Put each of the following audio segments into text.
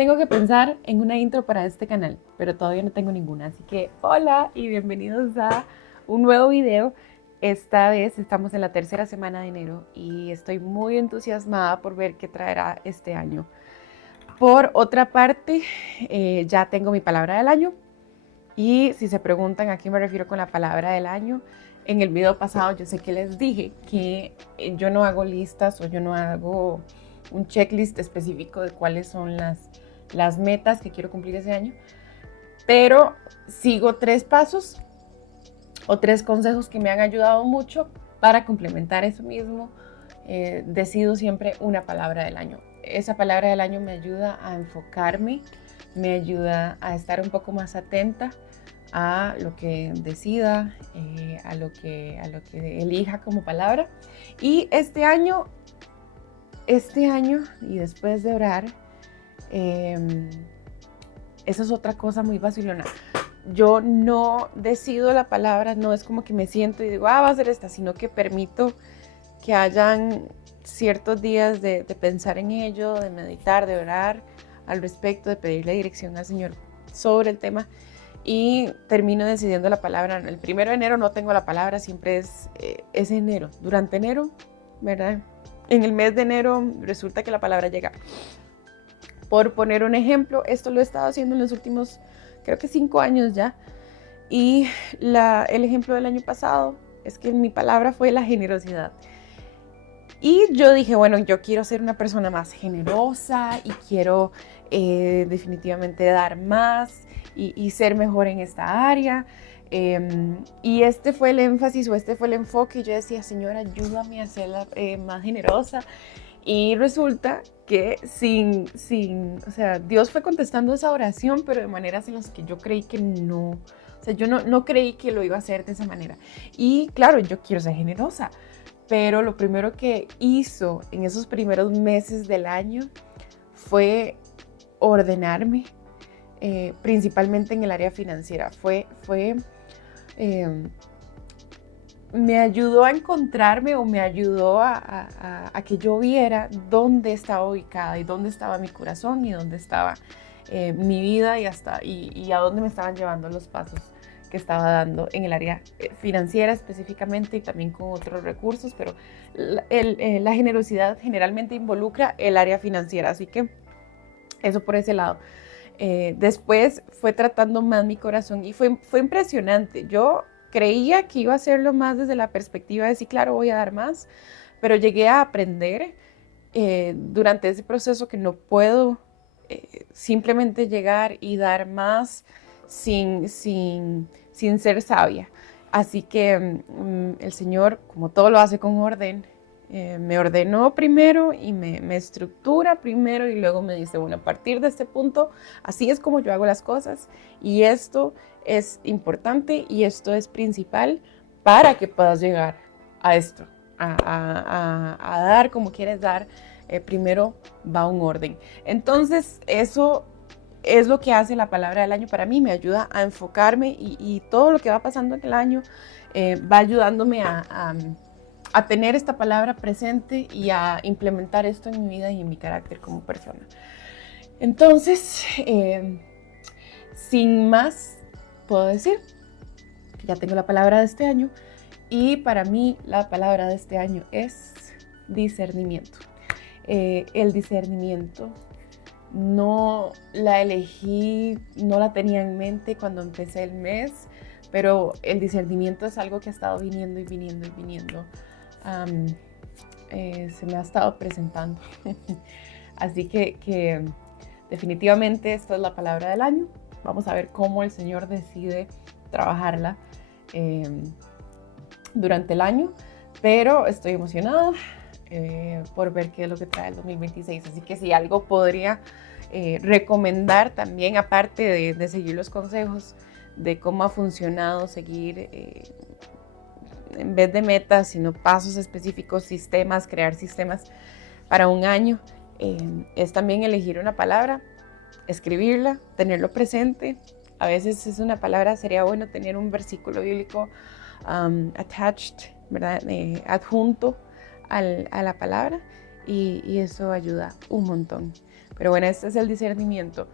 Tengo que pensar en una intro para este canal, pero todavía no tengo ninguna. Así que hola y bienvenidos a un nuevo video. Esta vez estamos en la tercera semana de enero y estoy muy entusiasmada por ver qué traerá este año. Por otra parte, ya tengo mi palabra del año. Y si se preguntan a qué me refiero con la palabra del año, en el video pasado yo sé que les dije que yo no hago listas o yo no hago un checklist específico de cuáles son las metas que quiero cumplir ese año, pero sigo 3 pasos o 3 consejos que me han ayudado mucho para complementar eso mismo. Decido siempre una palabra del año. Esa palabra del año me ayuda a enfocarme, me ayuda a estar un poco más atenta a lo que decida, a lo que elija como palabra. Y este año, y después de orar, esa es otra cosa muy vacilona. Yo no decido la palabra, no es como que me siento y digo, va a ser esta, sino que permito que hayan ciertos días de pensar en ello, de meditar, de orar al respecto, de pedirle dirección al Señor sobre el tema y termino decidiendo la palabra. El 1 de enero no tengo la palabra, siempre es enero. Durante enero, ¿verdad? En el mes de enero resulta que la palabra llega. Por poner un ejemplo, esto lo he estado haciendo en los últimos, creo que 5 años ya. Y el ejemplo del año pasado es que mi palabra fue la generosidad. Y yo dije, bueno, yo quiero ser una persona más generosa y quiero definitivamente dar más y ser mejor en esta área. Y este fue el énfasis o este fue el enfoque. Yo decía, Señor, ayúdame a ser más generosa. Y resulta que o sea, Dios fue contestando esa oración, pero de maneras en las que yo creí que no, o sea, yo no creí que lo iba a hacer de esa manera. Y claro, yo quiero ser generosa, pero lo primero que hizo en esos primeros meses del año fue ordenarme, principalmente en el área financiera. Me ayudó a encontrarme o me ayudó a que yo viera dónde estaba ubicada y dónde estaba mi corazón y dónde estaba mi vida y a dónde me estaban llevando los pasos que estaba dando en el área financiera específicamente y también con otros recursos, pero la generosidad generalmente involucra el área financiera, así que eso por ese lado. Después fue tratando más mi corazón y fue impresionante. Yo creía que iba a hacerlo más desde la perspectiva de sí, claro, voy a dar más, pero llegué a aprender durante ese proceso que no puedo simplemente llegar y dar más sin ser sabia. Así que el Señor, como todo lo hace con orden, me ordenó primero y me estructura primero y luego me dice, bueno, a partir de este punto, así es como yo hago las cosas y esto es importante y esto es principal para que puedas llegar a esto, a dar como quieres dar. Primero va un orden. Entonces eso es lo que hace la palabra del año para mí, me ayuda a enfocarme y todo lo que va pasando en el año va ayudándome a tener esta palabra presente y a implementar esto en mi vida y en mi carácter como persona. Entonces, sin más, puedo decir que ya tengo la palabra de este año y para mí la palabra de este año es discernimiento. El discernimiento no la elegí, no la tenía en mente cuando empecé el mes, pero el discernimiento es algo que ha estado viniendo y viniendo y viniendo. Se me ha estado presentando. Así que definitivamente esta es la palabra del año. Vamos a ver cómo el Señor decide trabajarla durante el año, pero estoy emocionada por ver qué es lo que trae el 2026. Así que si algo podría recomendar también, aparte de seguir los consejos de cómo ha funcionado seguir en vez de metas, sino pasos específicos, sistemas, crear sistemas para un año, es también elegir una palabra, escribirla, tenerlo presente. A veces es una palabra, sería bueno tener un versículo bíblico attached, ¿verdad? Adjunto a la palabra y eso ayuda un montón. Pero bueno, este es el discernimiento.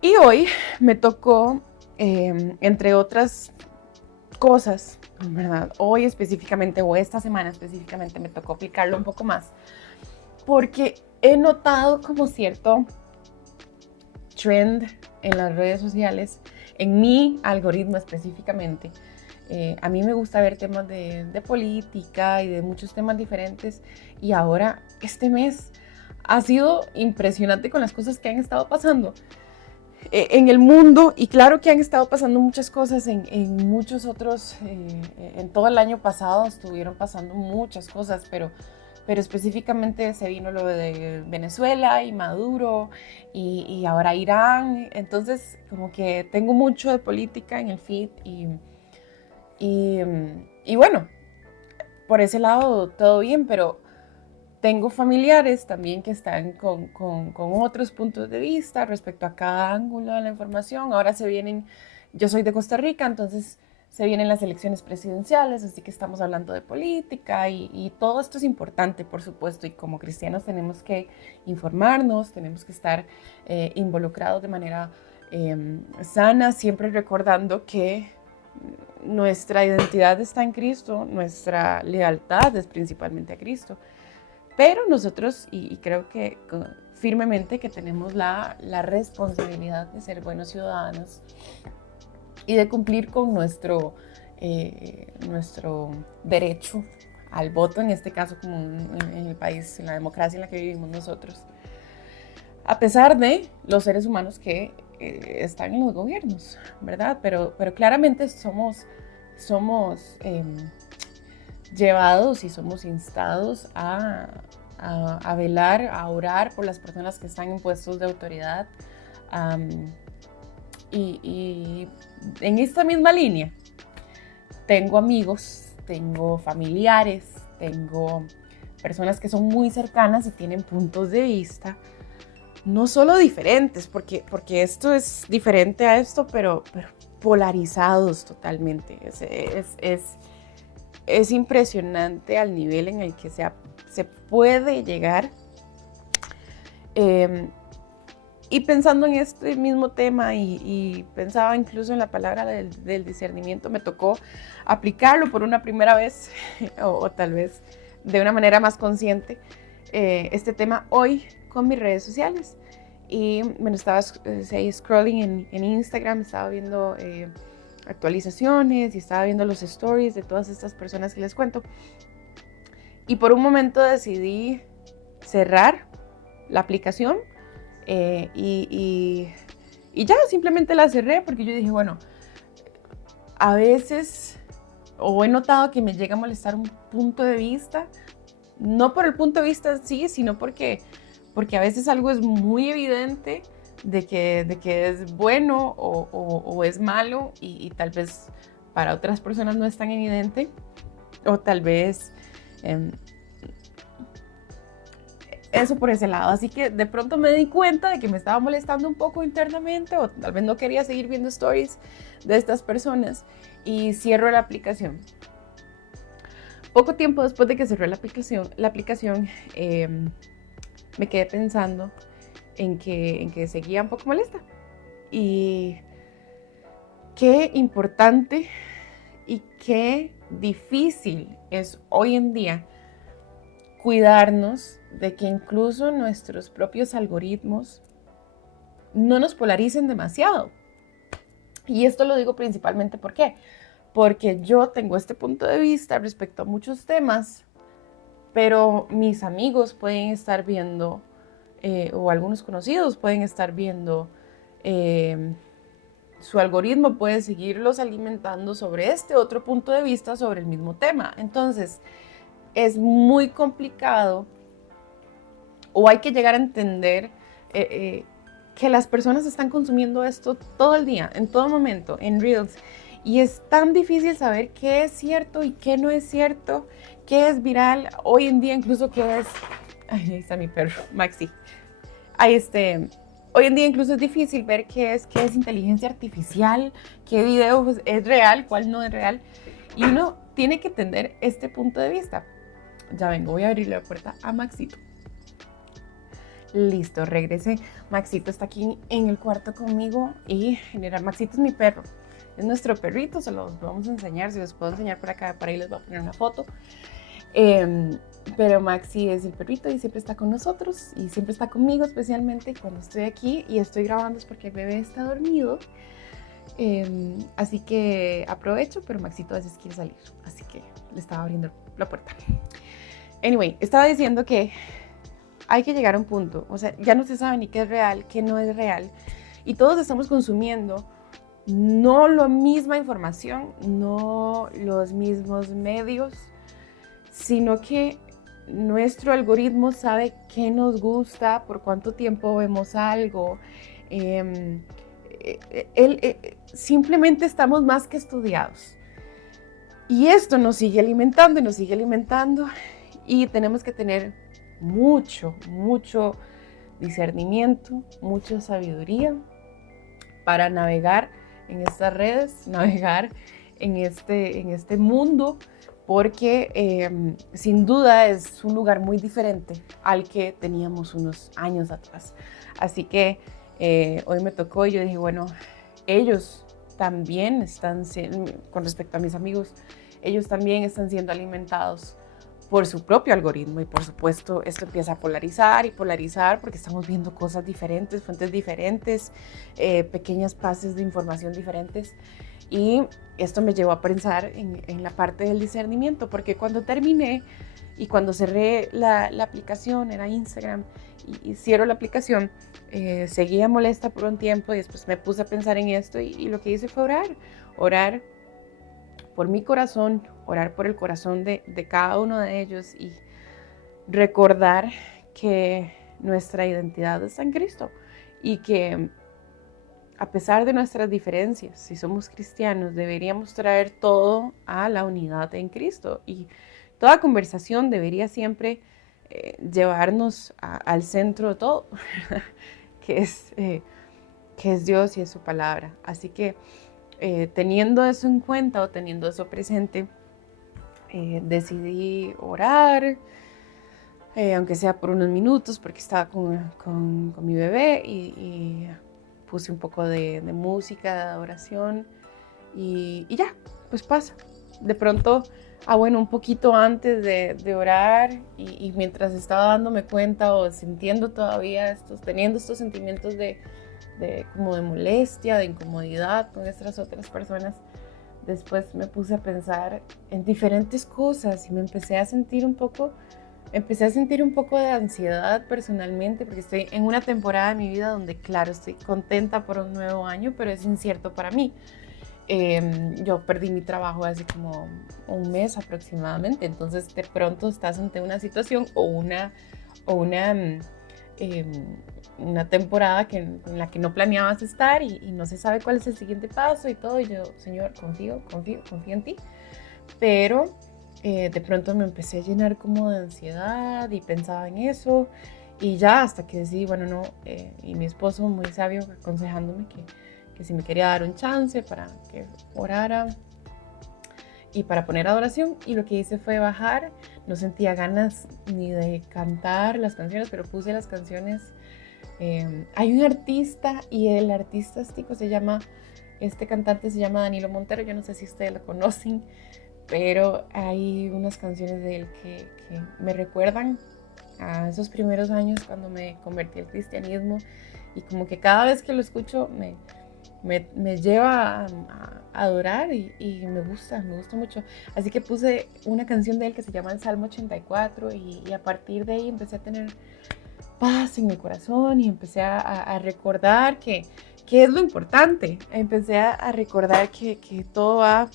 Y hoy me tocó, entre otras cosas, ¿verdad? Hoy específicamente, o esta semana específicamente, me tocó aplicarlo un poco más, porque he notado como cierto trend en las redes sociales, en mi algoritmo específicamente. A mí me gusta ver temas de política y de muchos temas diferentes, y ahora este mes ha sido impresionante con las cosas que han estado pasando en el mundo, y claro que han estado pasando muchas cosas en muchos otros, en todo el año pasado estuvieron pasando muchas cosas, pero específicamente se vino lo de Venezuela y Maduro y ahora Irán. Entonces como que tengo mucho de política en el feed y bueno, por ese lado todo bien, pero tengo familiares también que están con otros puntos de vista respecto a cada ángulo de la información. Ahora yo soy de Costa Rica, entonces se vienen las elecciones presidenciales, así que estamos hablando de política y todo esto es importante, por supuesto, y como cristianos tenemos que informarnos, tenemos que estar involucrados de manera sana, siempre recordando que nuestra identidad está en Cristo, nuestra lealtad es principalmente a Cristo. Pero nosotros, y creo que firmemente que tenemos la responsabilidad de ser buenos ciudadanos y de cumplir con nuestro derecho al voto, en este caso como en el país, en la democracia en la que vivimos nosotros, a pesar de los seres humanos que están en los gobiernos, ¿verdad? Pero claramente somos llevados y somos instados a velar, a orar por las personas que están en puestos de autoridad. Y en esta misma línea, tengo amigos, tengo familiares, tengo personas que son muy cercanas y tienen puntos de vista, no solo diferentes, porque esto es diferente a esto, pero polarizados totalmente. Es impresionante al nivel en el que se puede llegar. Y pensando en este mismo tema y pensaba incluso en la palabra del discernimiento, me tocó aplicarlo por una primera vez o tal vez de una manera más consciente, este tema hoy con mis redes sociales. Y bueno, estaba scrolling en Instagram, estaba viendo actualizaciones y estaba viendo los stories de todas estas personas que les cuento. Y por un momento decidí cerrar la aplicación y ya simplemente la cerré porque yo dije, bueno, a veces he notado que me llega a molestar un punto de vista, no por el punto de vista en sí, sino porque a veces algo es muy evidente de que es bueno o es malo y tal vez para otras personas no es tan evidente, o tal vez eso por ese lado. Así que de pronto me di cuenta de que me estaba molestando un poco internamente, o tal vez no quería seguir viendo stories de estas personas, y cierro la aplicación. Poco tiempo después de que cerré la aplicación me quedé pensando en que seguía un poco molesta. Y qué importante y qué difícil es hoy en día cuidarnos de que incluso nuestros propios algoritmos no nos polaricen demasiado. Y esto lo digo principalmente ¿por qué? Porque yo tengo este punto de vista respecto a muchos temas, pero mis amigos pueden estar viendo, o algunos conocidos pueden estar viendo, su algoritmo puede seguirlos alimentando sobre este otro punto de vista sobre el mismo tema. Entonces, es muy complicado, o hay que llegar a entender que las personas están consumiendo esto todo el día, en todo momento, en Reels. Y es tan difícil saber qué es cierto y qué no es cierto, qué es viral. Hoy en día incluso qué es... Ahí está mi perro, Maxi. Hoy en día incluso es difícil ver qué es inteligencia artificial, qué video es real, cuál no es real. Y uno tiene que entender este punto de vista. Ya vengo, voy a abrirle la puerta a Maxito. Listo, regresé. Maxito está aquí en el cuarto conmigo y general, Maxito es mi perro. Es nuestro perrito, se los vamos a enseñar, si los puedo enseñar por acá, por ahí les voy a poner una foto. Pero Maxi es el perrito y siempre está con nosotros y siempre está conmigo, especialmente cuando estoy aquí y estoy grabando es porque el bebé está dormido. Así que aprovecho, pero Maxito a veces quiere salir, así que le estaba abriendo la puerta. Anyway, estaba diciendo que hay que llegar a un punto, o sea, ya no se sabe ni qué es real, qué no es real, y todos estamos consumiendo no la misma información, no los mismos medios, sino que nuestro algoritmo sabe qué nos gusta, por cuánto tiempo vemos algo. Simplemente estamos más que estudiados. Y esto nos sigue alimentando y nos sigue alimentando. Y tenemos que tener mucho discernimiento, mucha sabiduría para navegar en estas redes, navegar en este mundo, porque sin duda es un lugar muy diferente al que teníamos unos años atrás. Así que hoy me tocó y yo dije, bueno, ellos también están, con respecto a mis amigos, ellos también están siendo alimentados por su propio algoritmo y por supuesto esto empieza a polarizar y polarizar porque estamos viendo cosas diferentes, fuentes diferentes, pequeñas pases de información diferentes y esto me llevó a pensar en la parte del discernimiento porque cuando terminé y cuando cerré la aplicación, era Instagram, y cierro la aplicación, seguía molesta por un tiempo y después me puse a pensar en esto y lo que hice fue orar por mi corazón, orar por el corazón de cada uno de ellos y recordar que nuestra identidad está en Cristo y que a pesar de nuestras diferencias, si somos cristianos, deberíamos traer todo a la unidad en Cristo y toda conversación debería siempre llevarnos al centro de todo, que es Dios y es su palabra. Así que teniendo eso en cuenta o teniendo eso presente, decidí orar, aunque sea por unos minutos, porque estaba con mi bebé y puse un poco de música, de adoración y ya, pues pasa. De pronto, bueno, un poquito antes de orar y mientras estaba dándome cuenta o sintiendo todavía teniendo estos sentimientos como de molestia, de incomodidad con estas otras personas, después me puse a pensar en diferentes cosas y me empecé a sentir un poco de ansiedad personalmente, porque estoy en una temporada de mi vida donde, claro, estoy contenta por un nuevo año, pero es incierto para mí. Yo perdí mi trabajo hace como un mes aproximadamente, entonces de pronto estás ante una situación o una temporada en la que no planeabas estar y no se sabe cuál es el siguiente paso y todo, y yo, Señor, confío en ti, pero de pronto me empecé a llenar como de ansiedad y pensaba en eso y ya hasta que decidí, bueno, no, y mi esposo muy sabio aconsejándome que si me quería dar un chance para que orara y para poner adoración, y lo que hice fue bajar. No sentía ganas ni de cantar las canciones, pero puse las canciones. Hay un artista y el artístico este cantante se llama Danilo Montero, yo no sé si ustedes lo conocen, pero hay unas canciones de él que me recuerdan a esos primeros años cuando me convertí al cristianismo y como que cada vez que lo escucho me lleva a adorar y me gusta mucho. Así que puse una canción de él que se llama el Salmo 84 y a partir de ahí empecé a tener paz en mi corazón y empecé a recordar que es lo importante. Empecé a recordar que todo va,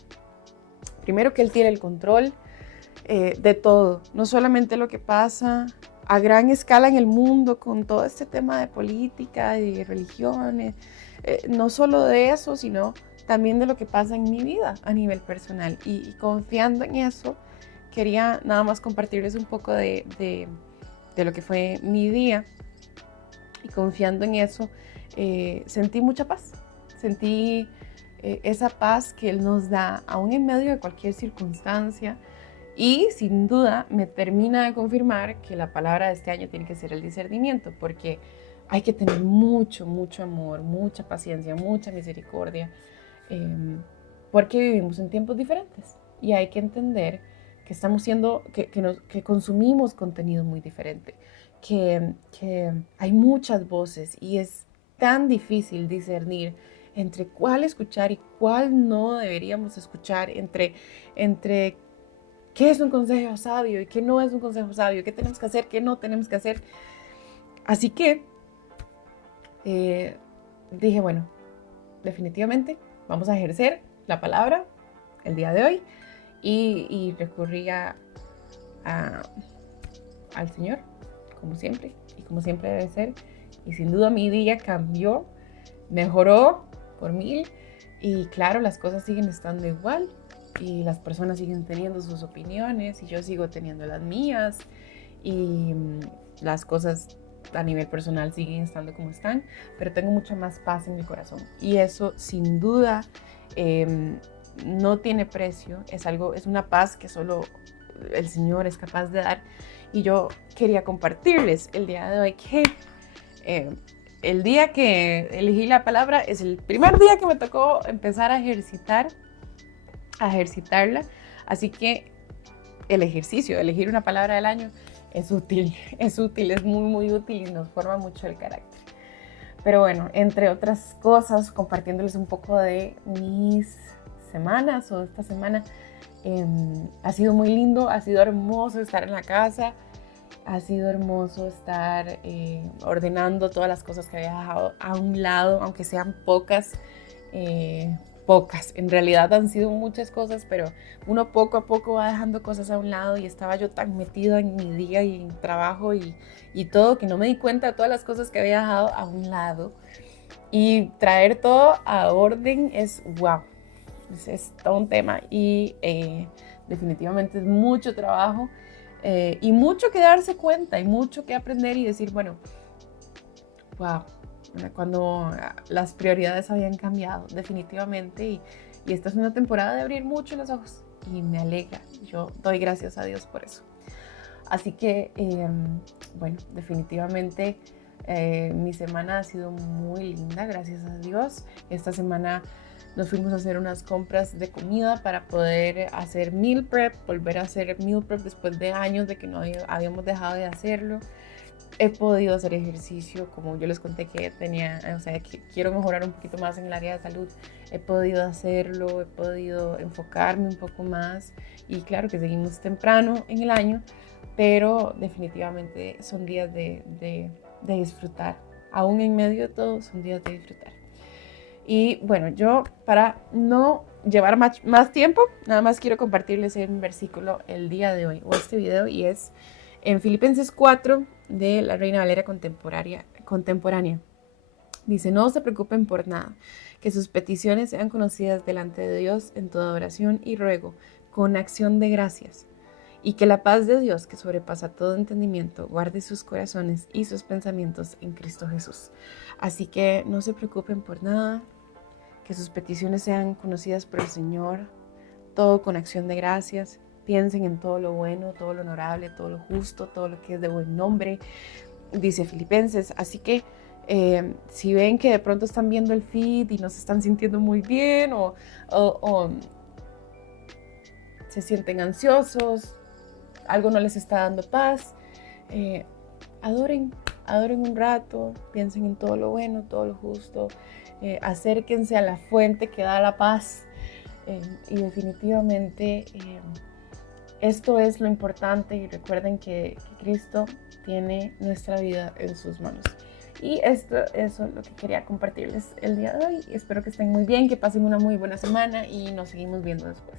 primero que Él tiene el control de todo, no solamente lo que pasa a gran escala en el mundo con todo este tema de política y religiones, no solo de eso, sino también de lo que pasa en mi vida a nivel personal. Y confiando en eso, quería nada más compartirles un poco de lo que fue mi día. Y confiando en eso, sentí mucha paz. Sentí esa paz que Él nos da, aún en medio de cualquier circunstancia. Y sin duda me termina de confirmar que la palabra de este año tiene que ser el discernimiento, porque hay que tener mucho, mucho amor, mucha paciencia, mucha misericordia, porque vivimos en tiempos diferentes y hay que entender que estamos siendo, que consumimos contenido muy diferente, que hay muchas voces y es tan difícil discernir entre cuál escuchar y cuál no deberíamos escuchar, entre qué es un consejo sabio y qué no es un consejo sabio, qué tenemos que hacer, qué no tenemos que hacer. Así que dije, bueno, definitivamente vamos a ejercer la palabra el día de hoy y recurrí al Señor, como siempre, y como siempre debe ser. Y sin duda mi día cambió, mejoró por 1000 y claro, las cosas siguen estando igual y las personas siguen teniendo sus opiniones y yo sigo teniendo las mías y las cosas a nivel personal siguen estando como están, pero tengo mucha más paz en mi corazón y eso sin duda no tiene precio, es una paz que solo el Señor es capaz de dar. Y yo quería compartirles el día de hoy que el día que elegí la palabra es el primer día que me tocó empezar a ejercitarla, así que el ejercicio de elegir una palabra del año es útil, es muy, muy útil y nos forma mucho el carácter. Pero bueno, entre otras cosas, compartiéndoles un poco de mis semanas o esta semana, ha sido muy lindo, ha sido hermoso estar en la casa, ha sido hermoso estar ordenando todas las cosas que había dejado a un lado, aunque sean pocas, en realidad han sido muchas cosas, pero uno poco a poco va dejando cosas a un lado y estaba yo tan metida en mi día y en trabajo y todo que no me di cuenta de todas las cosas que había dejado a un lado y traer todo a orden es wow, es todo un tema y definitivamente es mucho trabajo y mucho que darse cuenta y mucho que aprender y decir, bueno, wow, cuando las prioridades habían cambiado definitivamente y esta es una temporada de abrir mucho los ojos y me alegra, yo doy gracias a Dios por eso. Así que, bueno, definitivamente mi semana ha sido muy linda, gracias a Dios. Esta semana nos fuimos a hacer unas compras de comida para poder hacer meal prep, volver a hacer meal prep después de años de que no habíamos dejado de hacerlo. He podido hacer ejercicio, como yo les conté que tenía, o sea, que quiero mejorar un poquito más en el área de salud. He podido hacerlo, he podido enfocarme un poco más y claro que seguimos temprano en el año, pero definitivamente son días de disfrutar. Aún en medio de todo, son días de disfrutar. Y bueno, yo para no llevar más tiempo, nada más quiero compartirles un versículo el día de hoy o este video y es en Filipenses 4 de la Reina Valera contemporánea. Dice, no se preocupen por nada, que sus peticiones sean conocidas delante de Dios en toda oración y ruego, con acción de gracias. Y que la paz de Dios, que sobrepasa todo entendimiento, guarde sus corazones y sus pensamientos en Cristo Jesús. Así que no se preocupen por nada, que sus peticiones sean conocidas por el Señor, todo con acción de gracias. Piensen en todo lo bueno, todo lo honorable, todo lo justo, todo lo que es de buen nombre, dice Filipenses. Así que si ven que de pronto están viendo el feed y no se están sintiendo muy bien o se sienten ansiosos, algo no les está dando paz, adoren un rato, piensen en todo lo bueno, todo lo justo, acérquense a la fuente que da la paz y definitivamente esto es lo importante y recuerden que Cristo tiene nuestra vida en sus manos. Y eso es lo que quería compartirles el día de hoy. Espero que estén muy bien, que pasen una muy buena semana y nos seguimos viendo después.